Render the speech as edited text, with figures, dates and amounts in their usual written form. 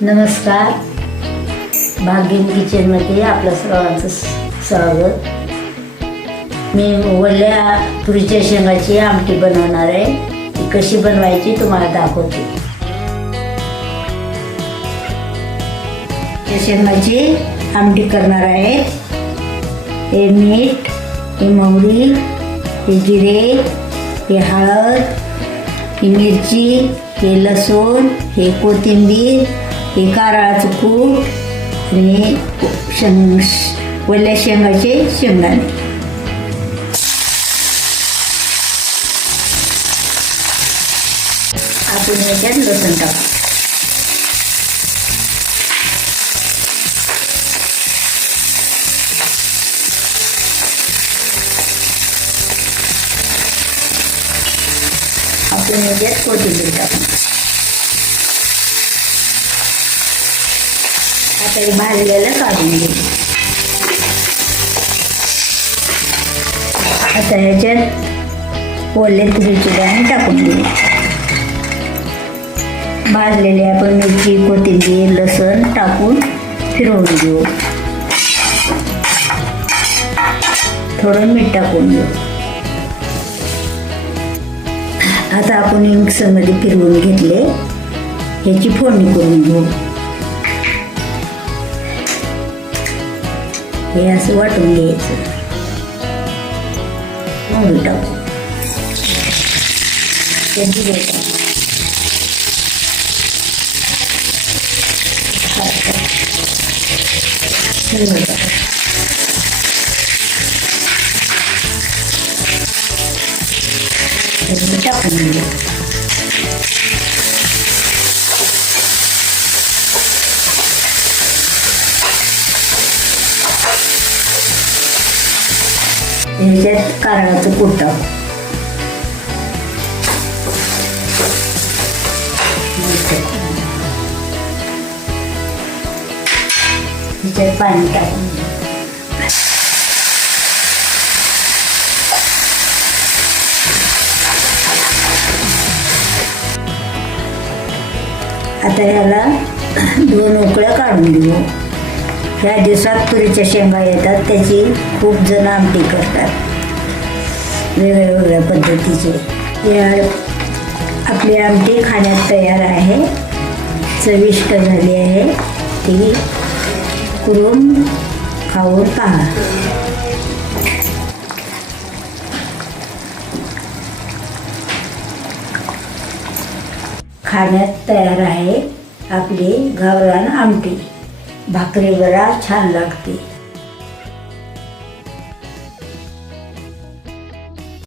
नमस्कार. भाग्यम किचनमध्ये आपलं सर्वांचं स्वागत. मी ओल्या तुरीच्या शेंगाची आमटी बनवणार आहे. ती कशी बनवायची तुम्हाला दाखवते. त्या शेंगाची आमटी करणार आहे. हे मीठ, हे मोहरी, हे जिरे, हे हळद, ही मिरची, हे लसूण, हे कोथिंबीर, हे कारळाचं कूट आणि ओल्या शेंगाचे शेंगदाणे. आपण याच्यात लसूण टाकू. आपण याच्यात कोथिंबीर टाकू. आता हे भाजलेलं काढून घेऊ. आता ह्याच्यात ओले तुरीचे दाणे टाकून घेऊ. भाजलेले आपण मिरची, कोथिंबीर, लसूण टाकून फिरवून घेऊ. थोडं मीठ टाकून घेऊ. आता आपण मिक्सरमध्ये फिरवून घेतले. ह्याची फोडणी करून घेऊ. हे असं वाटून घ्यायचं. मोहरी टाकू. जिरे टाकू. टाकून घेऊ. ह्याच्यात कारळाचं कूट टाकू. ह्याच्यात पाणी टाकून आता ह्याला 2 उकळ्या काढून घेऊ. ह्या दिवसात तुरीच्या शेंगा येतात. त्याची खूप जण आमटी करतात वेगळ्या वेगळ्या पद्धतीचे. आपली आमटी खाण्यात तयार आहे. चविष्ट झाली आहे. ती करून खाऊन पहा. खाण्यात तयार आहे आपली गावरान आमटी. भाकरीवर छान लागते.